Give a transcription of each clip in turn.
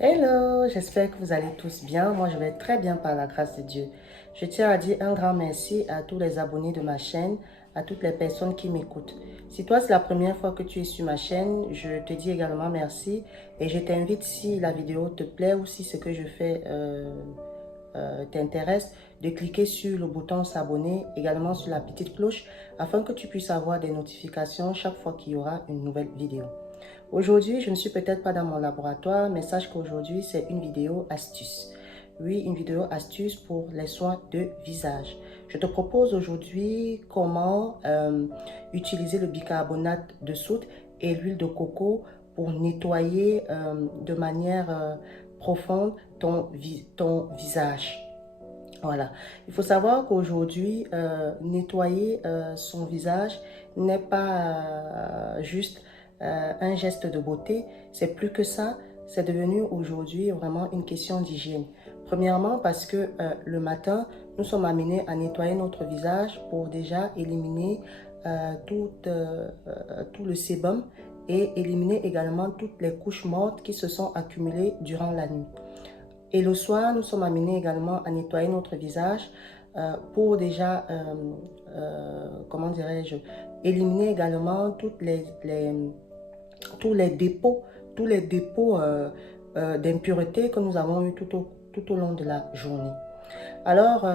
Hello, j'espère que vous allez tous bien. Moi, je vais très bien par la grâce de Dieu. Je tiens à dire un grand merci à tous les abonnés de ma chaîne, à toutes les personnes qui m'écoutent. Si toi, c'est la première fois que tu es sur ma chaîne, je te dis également merci et je t'invite, si la vidéo te plaît ou si ce que je fais t'intéresse, de cliquer sur le bouton s'abonner, également sur la petite cloche, afin que tu puisses avoir des notifications chaque fois qu'il y aura une nouvelle vidéo. Aujourd'hui, je ne suis peut-être pas dans mon laboratoire, mais sache qu'aujourd'hui, c'est une vidéo astuce. Oui, une vidéo astuce pour les soins de visage. Je te propose aujourd'hui comment utiliser le bicarbonate de soude et l'huile de coco pour nettoyer de manière profonde ton visage. Voilà. Il faut savoir qu'aujourd'hui, nettoyer son visage n'est pas juste un geste de beauté, c'est plus que ça, c'est devenu aujourd'hui vraiment une question d'hygiène. Premièrement, parce que le matin, nous sommes amenés à nettoyer notre visage pour déjà éliminer tout le sébum et éliminer également toutes les couches mortes qui se sont accumulées durant la nuit. Et le soir, nous sommes amenés également à nettoyer notre visage pour déjà, comment dirais-je, éliminer également tous les dépôts d'impuretés que nous avons eu tout au long de la journée. Alors,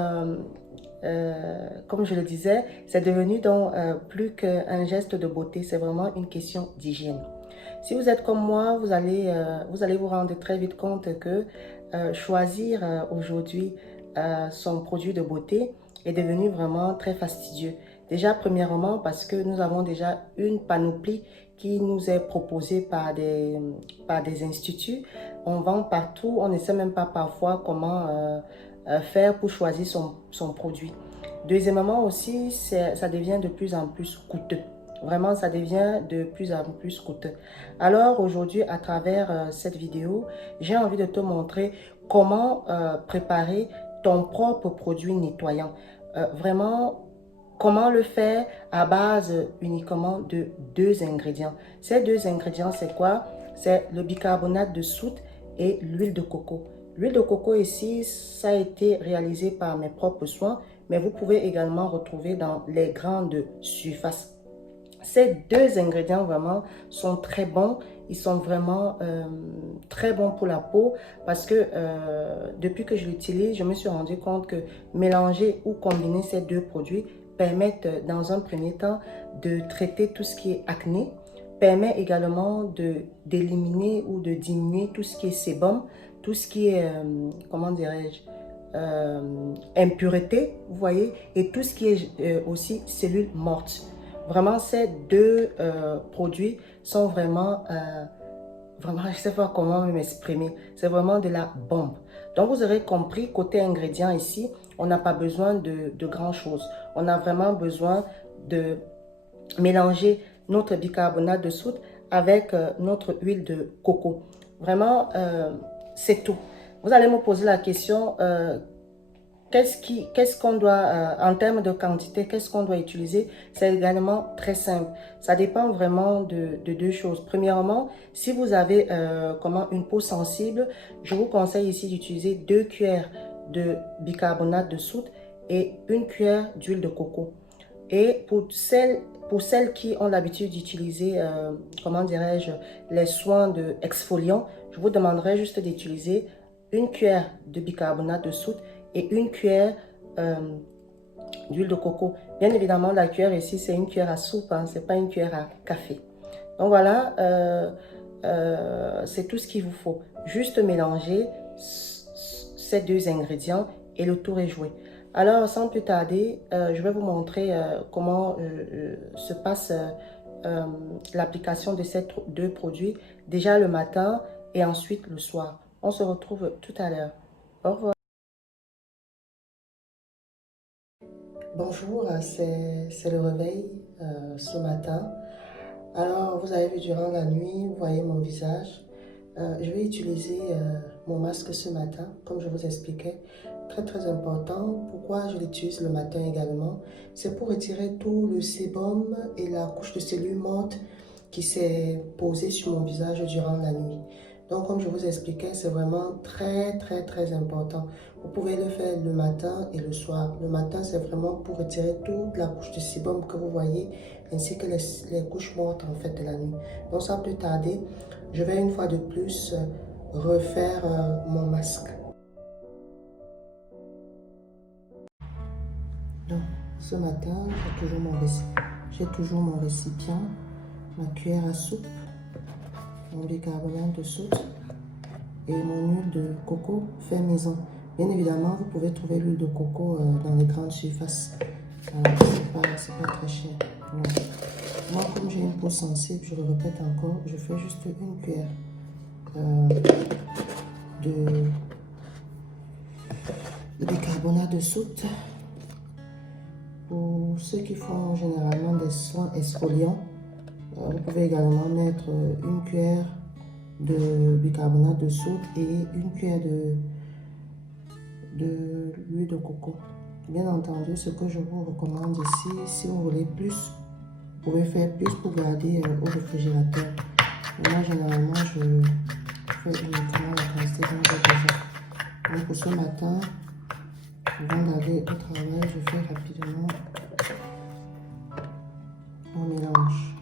comme je le disais, c'est devenu donc plus qu'un geste de beauté, c'est vraiment une question d'hygiène. Si vous êtes comme moi, vous allez vous rendre très vite compte que choisir aujourd'hui son produit de beauté est devenu vraiment très fastidieux. Déjà, premièrement, parce que nous avons déjà une panoplie qui nous est proposée par des instituts. On vend partout, on ne sait même pas parfois comment faire pour choisir son produit. Deuxièmement aussi, ça devient de plus en plus coûteux. Vraiment, ça devient de plus en plus coûteux. Alors aujourd'hui, à travers cette vidéo, j'ai envie de te montrer comment préparer ton propre produit nettoyant. Vraiment, comment le faire à base uniquement de deux ingrédients. Ces deux ingrédients, c'est quoi? C'est le bicarbonate de soude et l'huile de coco. L'huile de coco ici, ça a été réalisé par mes propres soins, mais vous pouvez également retrouver dans les grandes surfaces. Ces deux ingrédients vraiment sont très bons. Ils sont vraiment très bons pour la peau parce que depuis que je l'utilise, je me suis rendu compte que mélanger ou combiner ces deux produits permettent dans un premier temps de traiter tout ce qui est acné, permet également d'éliminer ou de diminuer tout ce qui est sébum, tout ce qui est, comment dirais-je, impureté, vous voyez, et tout ce qui est aussi cellules mortes. Vraiment, ces deux produits sont vraiment, je ne sais pas comment m'exprimer. C'est vraiment de la bombe. Donc, vous aurez compris, côté ingrédients ici, on n'a pas besoin de grand-chose. On a vraiment besoin de mélanger notre bicarbonate de soude avec notre huile de coco. Vraiment, c'est tout. Vous allez me poser la question, qu'est-ce qu'on doit, en termes de quantité, qu'est-ce qu'on doit utiliser? C'est également très simple. Ça dépend vraiment de deux choses. Premièrement, si vous avez comment une peau sensible, je vous conseille ici d'utiliser 2 cuillères de bicarbonate de soude et une cuillère d'huile de coco. Et pour celles qui ont l'habitude d'utiliser, comment dirais-je, les soins de exfoliant, je vous demanderai juste d'utiliser une cuillère de bicarbonate de soude et une cuillère d'huile de coco. Bien évidemment, la cuillère ici, c'est une cuillère à soupe, hein, c'est pas une cuillère à café. Donc voilà, c'est tout ce qu'il vous faut. Juste mélanger ces deux ingrédients et le tour est joué. Alors, sans plus tarder, je vais vous montrer comment se passe l'application de ces deux produits, déjà le matin et ensuite le soir. On se retrouve tout à l'heure. Au revoir. Bonjour, c'est le réveil ce matin. Alors, vous avez vu durant la nuit, vous voyez mon visage. Je vais utiliser mon masque ce matin, comme je vous expliquais. Très très important. Pourquoi je l'utilise le matin également? C'est pour retirer tout le sébum et la couche de cellules mortes qui s'est posée sur mon visage durant la nuit. Donc, comme je vous expliquais, c'est vraiment très important. Vous pouvez le faire le matin et le soir. Le matin, c'est vraiment pour retirer toute la couche de sébum que vous voyez, ainsi que les couches mortes en fait de la nuit. Donc, sans plus tarder, je vais une fois de plus refaire mon masque. Donc, ce matin, j'ai toujours mon récipient, ma cuillère à soupe, mon bicarbonate de soude et mon huile de coco fait maison. Bien évidemment, vous pouvez trouver l'huile de coco dans les grandes surfaces. C'est pas très cher. Non. Moi, comme j'ai une peau sensible, je le répète encore, je fais juste une cuillère de bicarbonate de soude. Pour ceux qui font généralement des soins exfoliants, vous pouvez également mettre une cuillère de bicarbonate de soude et une cuillère de l'huile de coco. Bien entendu, ce que je vous recommande ici, si vous voulez plus, vous pouvez faire plus pour garder au réfrigérateur. Mais moi, généralement, je fais uniquement la quantité dont j'ai besoin. Donc, pour ce matin, avant d'aller au travail, je fais rapidement mon mélange.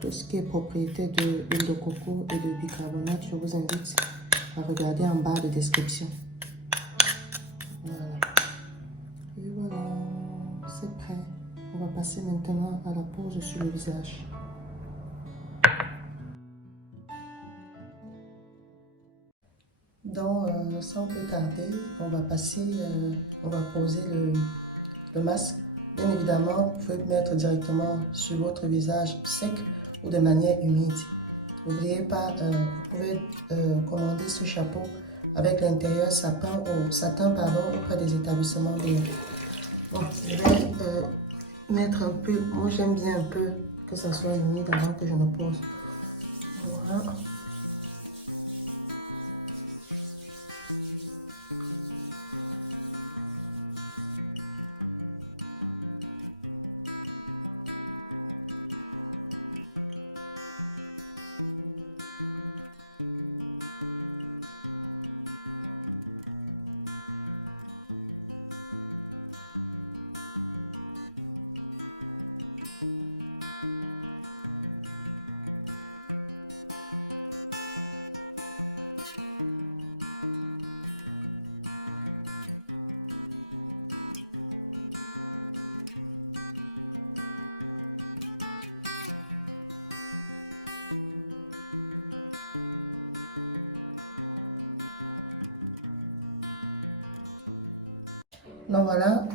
Tout ce qui est propriété de l'huile de coco et de bicarbonate, je vous invite à regarder en bas de description. Voilà. Et voilà, c'est prêt. On va passer maintenant à la pose sur le visage. Donc, sans plus tarder, on va poser le masque. Bien évidemment, vous pouvez le mettre directement sur votre visage sec ou de manière humide. N'oubliez pas, vous pouvez commander ce chapeau avec l'intérieur satin auprès des établissements privés. Bon, je vais mettre un peu, moi j'aime bien un peu que ça soit humide avant que je ne pose. Voilà. Donc voilà,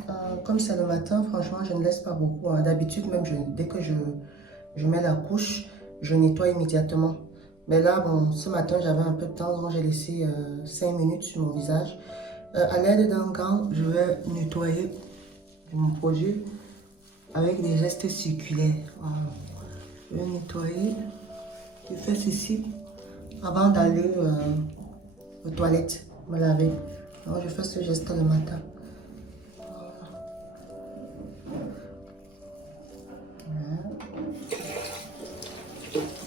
comme c'est le matin, franchement, je ne laisse pas beaucoup. D'habitude, même dès que je mets la couche, je nettoie immédiatement. Mais là, bon, ce matin, j'avais un peu de temps, donc j'ai laissé 5 minutes sur mon visage. À l'aide d'un gant, je vais nettoyer mon produit avec des gestes circulaires. Voilà. Je vais nettoyer. Je fais ceci avant d'aller aux toilettes, me laver. Donc, je fais ce geste le matin.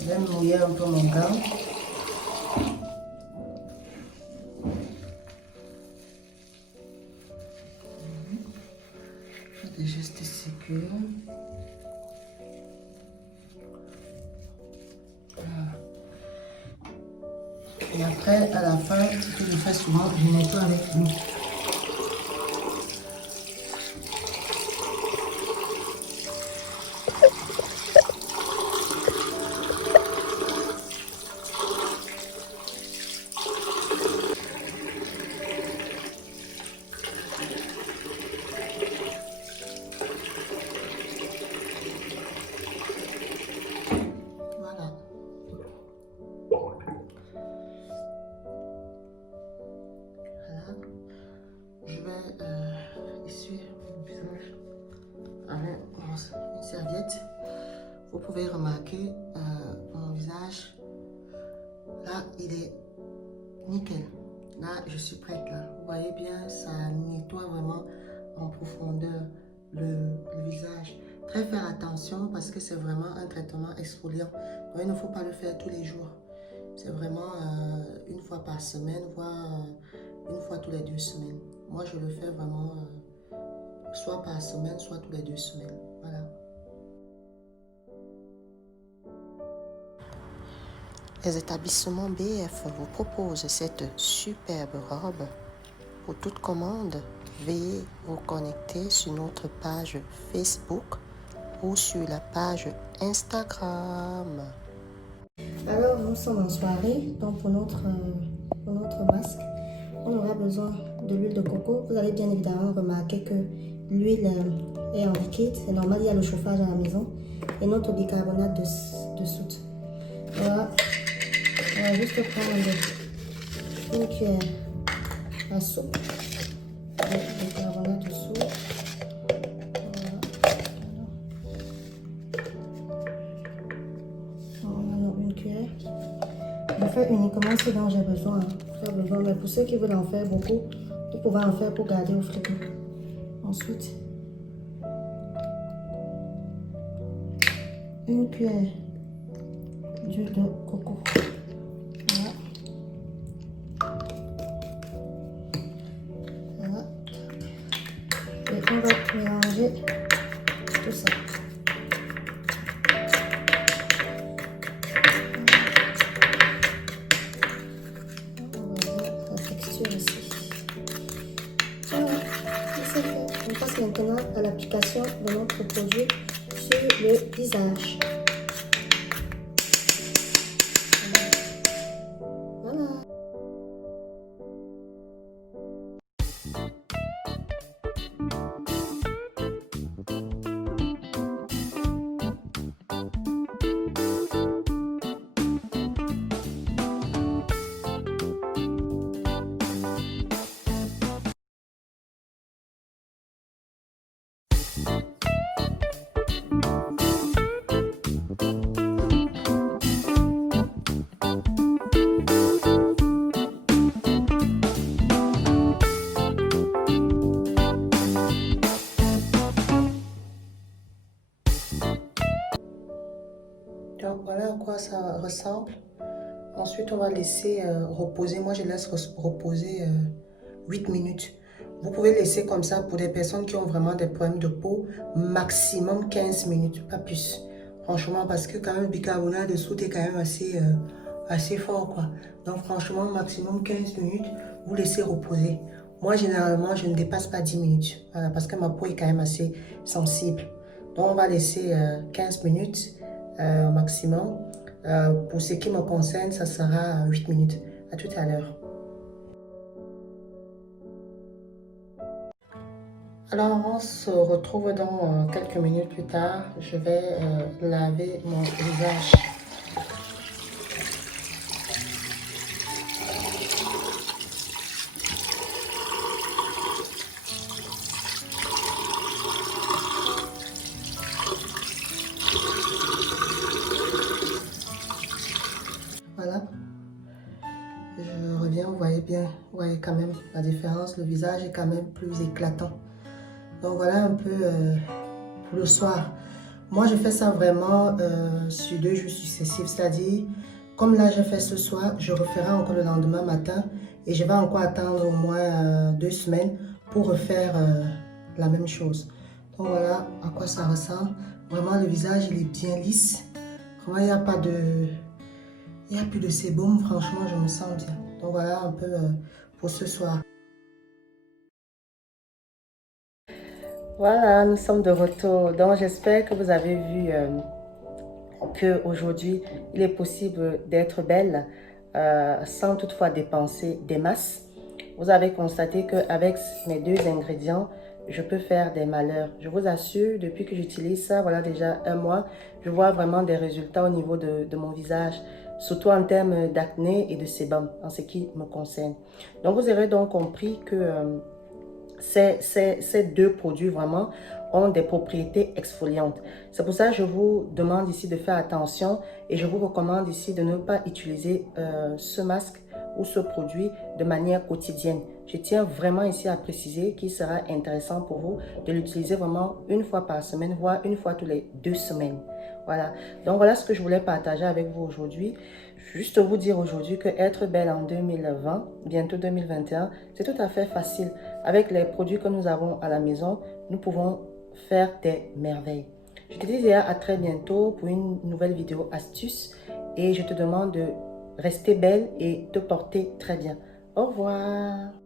Je vais mouiller un peu mon gant. Je fais des gestes circulaires. Voilà. Et après, à la fin, ce que je fais souvent, je nettoie avec l'eau. Je vais essuyer le visage avec une serviette. Vous pouvez remarquer mon visage Là, il est nickel. Là, je suis prête là. Vous voyez bien, ça nettoie vraiment en profondeur le visage. Très faire attention parce que c'est vraiment un traitement exfoliant. Donc, il ne faut pas le faire tous les jours. C'est vraiment une fois par semaine, voire une fois tous les 2 semaines. Moi, je le fais vraiment soit par semaine, soit tous les 2 semaines. Voilà. Les établissements BF vous proposent cette superbe robe. Pour toute commande, veuillez vous connecter sur notre page Facebook ou sur la page Instagram. Alors, nous sommes en soirée, donc pour notre masque, on aura besoin de l'huile de coco. Vous allez bien évidemment remarquer que l'huile est en liquide. C'est normal, il y a le chauffage à la maison. Et notre bicarbonate de soude. Voilà. On va juste prendre une cuillère à soupe de bicarbonate de soude. Voilà. Une cuillère. Je fais uniquement ce dont j'ai besoin. Mais pour ceux qui veulent en faire beaucoup, vous pouvez en faire pour garder au frigo. Ensuite, une cuillère d'huile de coco. Voilà. Voilà. Et on va mélanger tout ça. On passe maintenant à l'application de notre produit sur le visage. Voilà. Donc voilà à quoi ça ressemble. Ensuite, on va laisser reposer. Moi, je laisse reposer 8 minutes. Vous pouvez laisser comme ça pour des personnes qui ont vraiment des problèmes de peau, maximum 15 minutes, pas plus. Franchement, parce que quand même, le bicarbonate de soude est quand même assez fort, quoi. Donc franchement, maximum 15 minutes, vous laissez reposer. Moi, généralement, je ne dépasse pas 10 minutes. Voilà, parce que ma peau est quand même assez sensible. Donc, on va laisser 15 minutes maximum. Pour ce qui me concerne, ça sera 8 minutes. À tout à l'heure. Alors, on se retrouve dans quelques minutes plus tard. Je vais laver mon visage. Voilà. Je reviens, vous voyez bien, vous voyez quand même la différence. Le visage est quand même plus éclatant. Donc voilà un peu pour le soir. Moi, je fais ça vraiment sur 2 jours successifs. C'est-à-dire, comme là, j'ai fait ce soir, je referai encore le lendemain matin. Et je vais encore attendre au moins 2 semaines pour refaire la même chose. Donc voilà à quoi ça ressemble. Vraiment, le visage, il est bien lisse. Vraiment, il n'y a pas de... Il n'y a plus de sébum. Franchement, je me sens bien. Donc voilà un peu pour ce soir. Voilà, nous sommes de retour. Donc j'espère que vous avez vu qu'aujourd'hui, il est possible d'être belle sans toutefois dépenser des masses. Vous avez constaté qu'avec mes 2 ingrédients, je peux faire des malheurs. Je vous assure, depuis que j'utilise ça, voilà déjà 1 mois, je vois vraiment des résultats au niveau de mon visage, surtout en termes d'acné et de sébum, en ce qui me concerne. Donc vous aurez donc compris que ces 2 produits vraiment ont des propriétés exfoliantes. C'est pour ça que je vous demande ici de faire attention et je vous recommande ici de ne pas utiliser ce masque ou ce produit de manière quotidienne. Je tiens vraiment ici à préciser qu'il sera intéressant pour vous de l'utiliser vraiment une fois par semaine, voire une fois tous les 2 semaines. Voilà, donc voilà ce que je voulais partager avec vous aujourd'hui. Juste vous dire aujourd'hui que être belle en 2020, bientôt 2021, c'est tout à fait facile. Avec les produits que nous avons à la maison, nous pouvons faire des merveilles. Je te dis à très bientôt pour une nouvelle vidéo astuce et je te demande de rester belle et te porter très bien. Au revoir.